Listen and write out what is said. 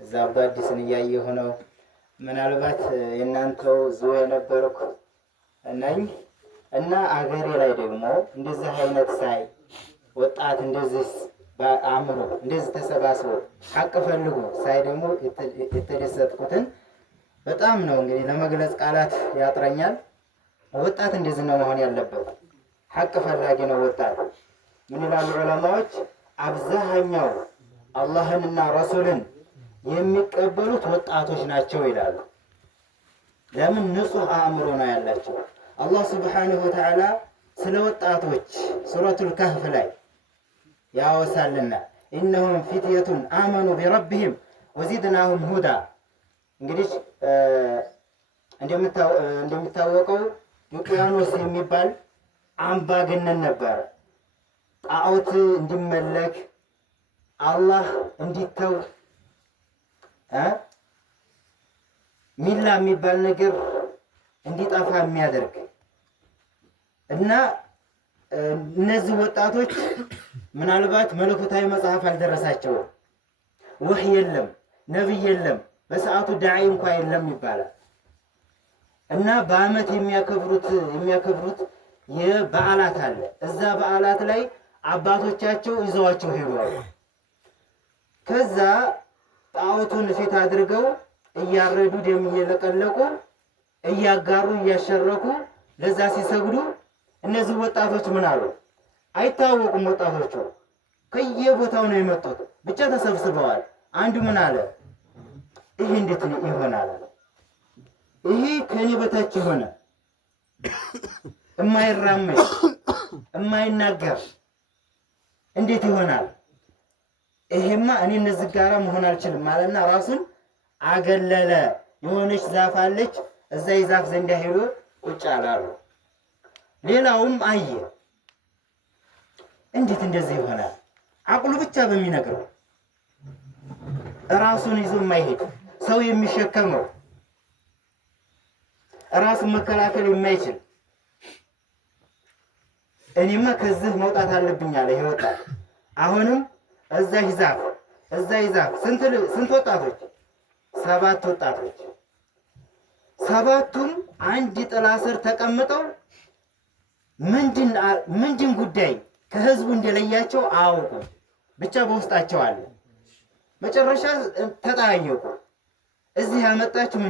እዛ አዲስን እያየሁ ነው። ምናልባት የእናንተው ዙ የነበርኩ ነኝ እና አገሬ ላይ ደግሞ እንደዚህ አይነት ሳይ ወጣት እንደዚህ በአእምሮ እንደዚህ ተሰባስቦ ሐቅ ፈልጎ ሳይ ደግሞ የተደሰትኩትን በጣም ነው። እንግዲህ ለመግለጽ ቃላት ያጥረኛል። ወጣት እንደዚህ ነው መሆን ያለበት። ሐቅ ፈላጊ ነው ወጣት። ምን ይላሉ ዑለማዎች? አብዛኛው አላህንና ረሱልን የሚቀበሉት ወጣቶች ናቸው ይላሉ። ለምን? ንጹህ አእምሮ ነው ያላቸው። አላህ ሱብሓነሁ ወተዓላ ስለ ወጣቶች ሱረቱል ከህፍ ላይ ያወሳልና ኢነሁም ፊትየቱን አመኑ ቢረቢሂም ወዚድናሁም ሁዳ። እንግዲህ እንደሚታወቀው ዩቅያኖስ የሚባል አምባገነን ነበረ። ጣዖት እንዲመለክ አላህ እንዲተው ሚላ የሚባል ነገር እንዲጠፋ የሚያደርግ እና እነዚህ ወጣቶች ምናልባት መለኮታዊ መጽሐፍ አልደረሳቸውም፣ ወህይ የለም፣ ነብይ የለም፣ በሰዓቱ ዳዒ እንኳ የለም ይባላል እና በአመት የሚያከብሩት የበዓላት አለ። እዛ በዓላት ላይ አባቶቻቸው ይዘዋቸው ሄዷል። ከዛ ጣዖቱን ፊት አድርገው እያረዱ ደም እየለቀለቁ እያጋሩ እያሸረኩ ለዛ ሲሰግዱ እነዚህ ወጣቶች ምን አሉ? አይታወቁም። ወጣቶቹ ከየቦታው ነው የመጡት፣ ብቻ ተሰብስበዋል። አንዱ ምን አለ? ይሄ እንዴት ይሆናል? ይሄ ከኔ በታች የሆነ የማይራመድ የማይናገር እንዴት ይሆናል? ይሄማ እኔ እነዚህ ጋራ መሆን አልችልም አለና ራሱን አገለለ። የሆነች ዛፍ አለች፣ እዛ የዛፍ ዘንድ ሄዶ ቁጭ አላሉ። ሌላውም አየ። እንዴት እንደዚህ ይሆናል? አቅሉ ብቻ በሚነግረው ራሱን ይዞ የማይሄድ ሰው የሚሸከመው ራሱን መከላከል የማይችል እኔማ ከዚህ መውጣት አለብኝ አለ። ይሄ ወጣት አሁንም እዛ ይዛፍ ስንት ወጣቶች? 7 ወጣቶች። 7ቱም አንድ ጥላ ስር ተቀምጠው ምንድን ጉዳይ ከህዝቡ እንደለያቸው አያውቁም። ብቻ በውስጣቸው አለ። መጨረሻ ተጠያየቁ። እዚህ ያመጣችሁ